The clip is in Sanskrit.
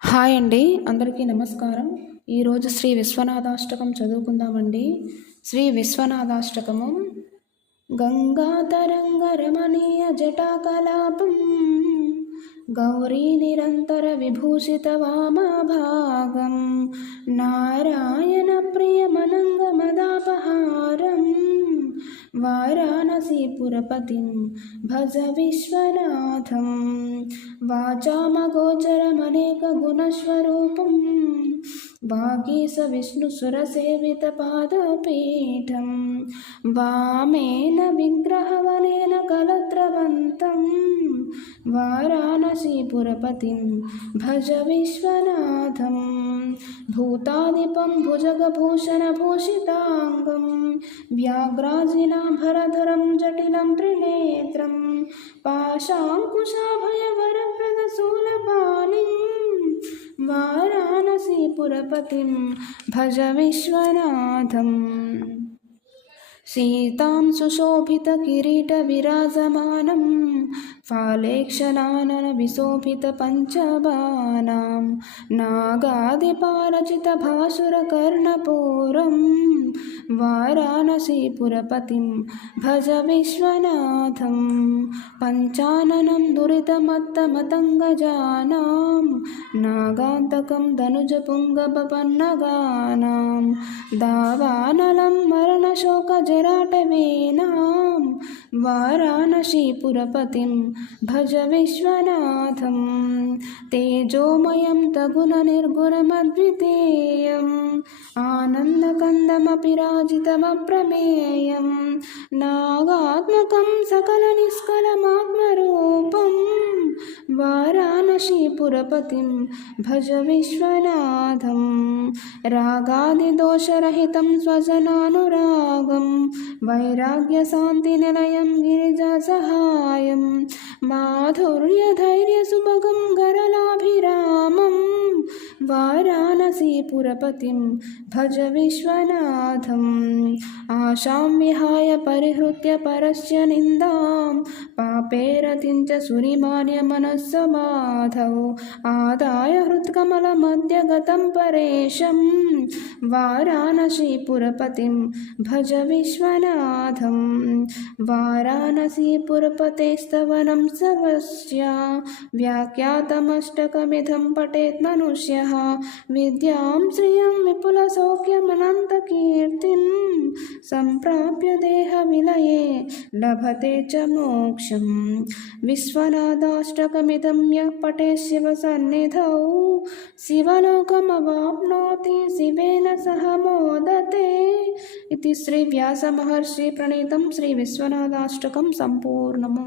హాయ్ అండి, అందరికీ నమస్కారం. ఈరోజు శ్రీ విశ్వనాథాష్టకం చదువుకుందామండి. శ్రీ విశ్వనాథాష్టకము. గంగాతరంగ రమణీయ జటాకలాపం గౌరీ నిరంతర విభూషిత వామభాగం నారాయణ ప్రియమనంగమదాపహారం వారాణసీపురపతిం భజ విశ్వనాథం వాచామగోచరమనేకగుణస్వరూపం వాగీశ విష్ణుసురసేవితపాదపీఠం వామేన విగ్రహవనేన కలత్రవంతం వారాణసీపురపతిం భజ విశ్వనాథం భూతాదిపం భుజగభూషణభూషితాంగం వ్యాఘ్రాజినాభరధరం జటిలం త్రినేత్రం పాశాంకుశాభయవరప్రదశూలపాణిం వారాణసీపురపతిం భజ విశ్వనాథం सीतां सुशोभितकिरीटविराजमानं फालेक्षणाननविशोभितपञ्चबाणां नागादिपारचितभासुरकर्णपूरं वाराणसीपुरपतिं भज विश्वनाथं पञ्चाननं दुरितमत्तमतङ्गजानां नागान्तकं धनुजपुङ्गपन्नगानां दावानलं मरणशोकजराटवीनां वाराणसीपुरपतिं भज विश्वनाथं तेजोमयं तगुणनिर्गुणमद्वितीयम् आनन्दकन्दमपि राजितमप्रमेयं नागात्मकं सकलनिष्कलमात्मरूपं वाराणसीपुरपतिं भज विश्वनाथं रागादिदोषरहितं स्वजनानुरागं वैराग्यशान्तिनिलयं गिरिजासहायं माधुर्यधैर्यसुभगं गरलाभिरामं वाराणसीपुरपतिं भज विश्वनाथम् आशां विहाय परिहृत्य परस्य निन्दां पापेरतिं च सुरिमार्यमनस्समाधौ आदाय हृत्कमलमध्यगतं परेशं वाराणसीपुरपतिं भज विश्वनाथं वाराणसीपुरपतेस्तवनं सर्वस्य व्याख्यातमष्टकमिदं पठेत् मनुष्यः विद्यां श्रियं विपुलसौख्यमनन्तकीर्तिं सम्प्राप्य देहविलये लभते च मोक्षं विश्वनाथाष्टकमिदं यः पठेत् शिवसन्निधौ शिवलोकमवाप्नोति शिवेन सह मोदते इति श्री व्यासमहर्षि प्रणीतं श्री विश्वनाथाष्टकं सम्पूर्णम्।